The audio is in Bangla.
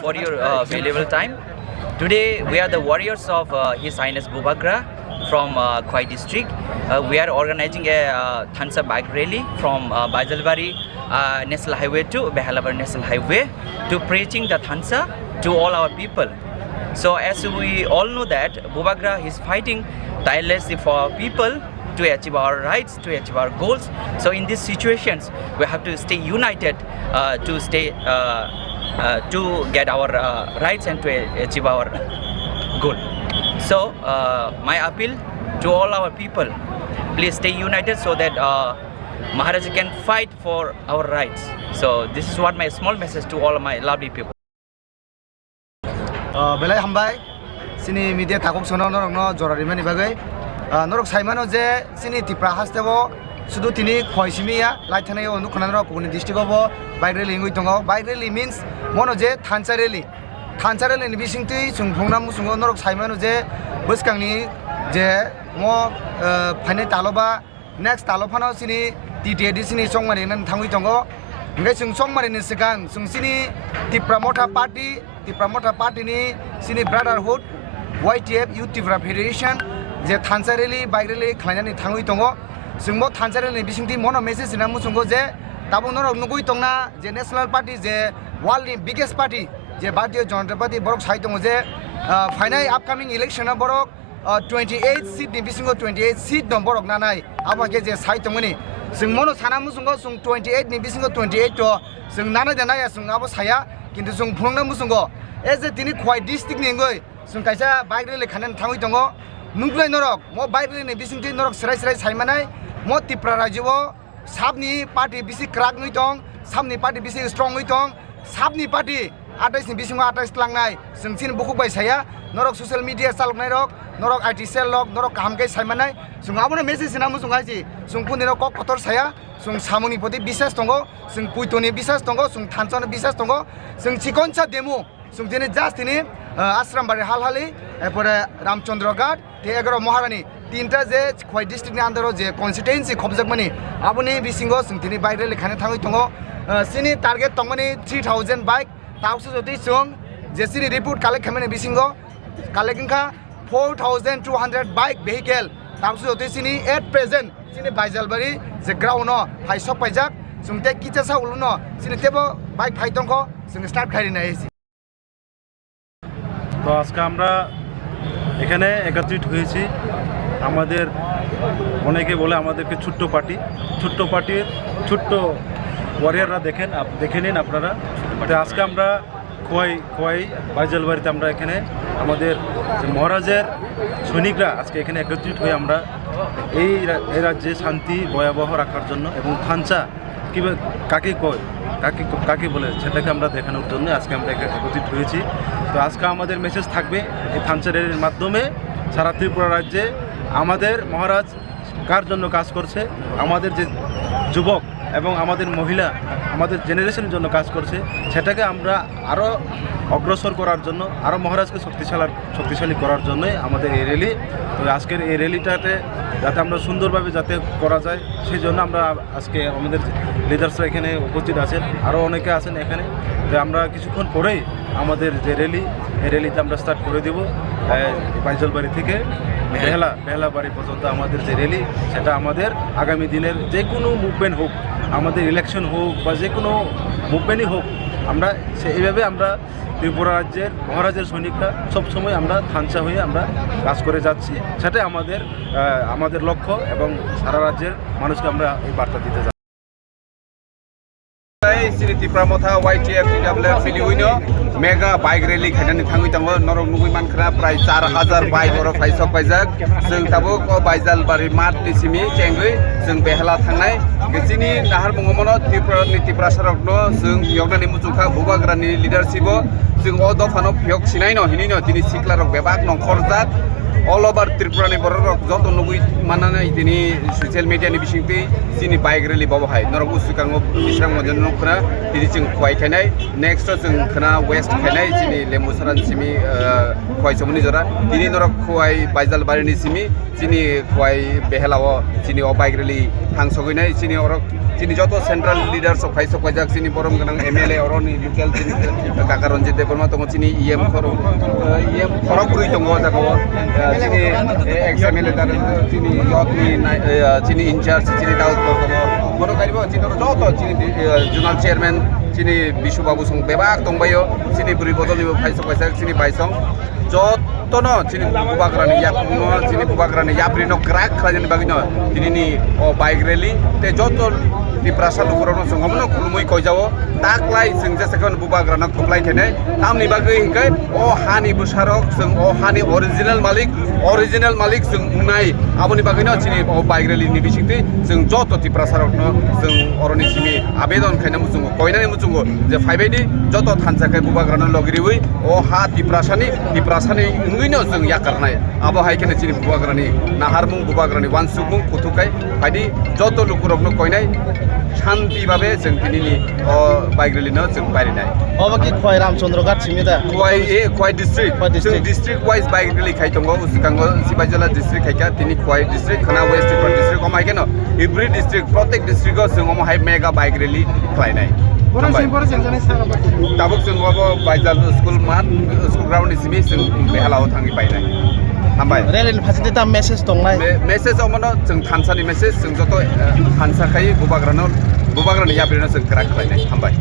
for your valuable time. Today we are the warriors of His Highness Bubagra from Khwai district. We are organizing a thansa bike rally from Baijal Bari National Highway to Behala National Highway to preaching the thansa to all our people. So as we all know that Bubagra is fighting tirelessly for people to achieve our rights, to achieve our goals. So in these situations, we have to stay united to get our rights and to achieve our goal. So my appeal to all our people, please stay united so that Maharaja can fight for our rights. So this is what my small message to all of my lovely people. Belai hambai sini media takok sono norok no Jora rimani bagai norok saimano je sini Tipra hastebo sudu tini Khwai simi ya lai thane onu khana norok kuni district obo bike rally ngui tongo. Bike rally means mono je thansa rally ni bisingti sungphongna musungo norok saimano je buskangni je mo phane taloba next talofano sini TTD sini songmani nan thangui tongo ngai sung songmani ni sikang sung sini Tipra Motha party ni sini brotherhood YTF Youth Tipra Federation je thansa rally bike rally khlainani thangui tongo sungmo thansa rally ni bisingti mono message na musungo je tabo norok nugui tongna je national party je world ni biggest party je Bharatiya Janata Party borok sai tongo je final upcoming election na borok 28 seat ni bisingo 28 seat dom borok nanai abake je sai tongoni sung mono sana musungo sung 28 ni bisingo 28 to sung nana jana ya sung abo saya kintu sung phungna musungo as a tini Khwai district ni ngoi sung kaisa bike rally khanan thangui tongo nungklai norok mo bike rally ni bisingti norok serai sai manai mo Tipra rajyo sabni party bisi krak ngui tong sabni party bisi strong ngui tong sabni party 28 ni bisingo 28 langnai sung sin bukuk bai saya norok social media saloknai rok norok IT cell lok norok kamkai saimanai sung abono message namu sung haji sung puni rok kotor saya sung samuni poti bisas tongo sung puitoni bisas tongo sung thansana bisas tongo sung chikoncha demo sung tini just tini ashram bari halhali epore Ramchandra Ghat te 11 Maharani tinta je Khwai district ni andaro je constituency khobjakmani aboni bisingo sung tini bike rally khane thangui tongo sini target tongmani 3000 bike tausu joti sung je sini report collect khamene bisingo collecting ka 4200 bike vehicle tausu joti sini at present sini Baijal Bari je ground no hai sok paijak sungte kicha sa uluno sini tebo bike phaitong ko sung start khairi na esi তো আজকে আমরা এখানে একত্রিত হয়েছি আমাদের অনেকে বলে আমাদেরকে ছোট্ট পার্টির ছোট্ট ওয়ারিয়াররা দেখে নিন আপনারা বাট আজকে আমরা খোয়াই বাইজাল বাড়িতে আমরা এখানে আমাদের মহারাজের সৈনিকরা আজকে এখানে একত্রিত হয়ে আমরা এই রাজ্যে শান্তি ভয়াবহ রাখার জন্য এবং থানসা কীভাবে কাকে বলে সেটাকে আমরা দেখানোর জন্য আজকে আমরা একত্রিত হয়েছি। তো আজকে আমাদের মেসেজ থাকবে এই থানসা র্যালির মাধ্যমে সারা ত্রিপুরা রাজ্যে আমাদের মহারাজ কার জন্য কাজ করছে, আমাদের যে যুবক এবং আমাদের মহিলা আমাদের জেনারেশনের জন্য কাজ করছে সেটাকে আমরা আরও অগ্রসর করার জন্য আরও মহারাজকে শক্তিশালী করার জন্যই আমাদের এই র্যালি। তো আজকের এই র্যালিটাতে যাতে আমরা সুন্দরভাবে যাতে করা যায় সেই জন্য আমরা আজকে আমাদের লিডার্সরা এখানে উপস্থিত আছেন, আরও অনেকে আছেন এখানে। তো আমরা কিছুক্ষণ পরেই আমাদের যে র্যালি এই র্যালিতে আমরা স্টার্ট করে দেব বাইজল বাড়ি থেকে বেহালা বাড়ি পর্যন্ত আমাদের যে র্যালি সেটা আমাদের আগামী দিনের যে কোনো মুভমেন্ট হোক, আমাদের ইলেকশন হোক বা যে কোনো মুভমেন্টই হোক, আমরা এইভাবে আমরা ত্রিপুরা রাজ্যের মহারাজের সৈনিকরা সবসময় আমরা থানসা হয়ে আমরা কাজ করে যাচ্ছি। সেটাই আমাদের লক্ষ্য এবং সারা রাজ্যের মানুষকে আমরা এই বার্তা দিতে চাই। Sini Tipra Motha YTF Filiwino mega bike rally khaidani thangui tango norok nugui mankra prai 4000 bike oro phaisok paijak sung tabo ko Baijal Bari mat ni simi chengui sung behala thangnai gesini nahar bungomono Tipra sarok no sung yognani muchukha Bubagra ni leadership sung o dofano phiyok sinai no hini no tini siklarok bebak nong khorjak all over Tripura ni borok joto nugui manana tini social media ni bisingti sini bike rally bobo hai norok usukango bisrang mojon nokna tini sing Khwai khainai next sing khana west khainai sini lemusaran simi Khwai somni Jora tini norok Khwai Baijal Bari ni simi sini Khwai behala o sini o bike rally hangsoginai sini orok sini joto central leader sokai sokai jak sini borom ganang MLA oroni local sini kakak Ronjit Deborma tongo sini IM korok puri tongo jago sini ex MLA dar sini yotni sini in charge sini Daud tongo bono kali bo sini joto sini journal chairman sini Bishu Babu song bebak tongbayo sini buri bodol ni phai sokai jak sini baisong jotono sini bubagrani yapno sini bubagrani yaprino crack khajani bagino sini ni o bike rally te joto Tipra Motha songomno khulmui koijao taklai sing jesekon bubagrana Khwlai thene tamni bagai hingai o hani busarok sing o hani original malik sing nai aboni bagino sini o bike rally ni bisingti sing joto Tipra no sing oroni simi abedon khaina musungo koinani musungo je faibedi joto thansa kai bubagrana logiriwi o ha Tipra sani nguino sing yakarnai abo haikene sini bubagrani naharmung bubagrani wansukmung kutukai faidi joto lukurokno koinai শান্তি ভাবে जों दिनैनि बाइक रेलिनो जों बारिनाय अबकि खवाइ रामचन्द्र गात सिमिदा Khowai district wise bike rally खाइ दंगो उसिकांगो बाइजला डिस्ट्रिक्ट खाइका तिनि खवाइ डिस्ट्रिक्ट खाना वेस्ट त्रिपुरा डिस्ट्रिक्ट अमाय केनो एभ्रि डिस्ट्रिक्ट प्रत्येक डिस्ट्रिक्टआव जों अमाय मेगा बाइक रेलि खालायनाय ताबुक जों बाइजाल स्कुल ग्राउन्ड सिमि जों बेहालाव थाङि बायनाय हामबाय रेलिनि फारसे दा मेसेज दंनाय मेसेज अमनो जों थानसानि मेसेज जों जतो थानसा खाय बुबाग्रानो याब्रेनो जों क्राक खालायनाय हामबाय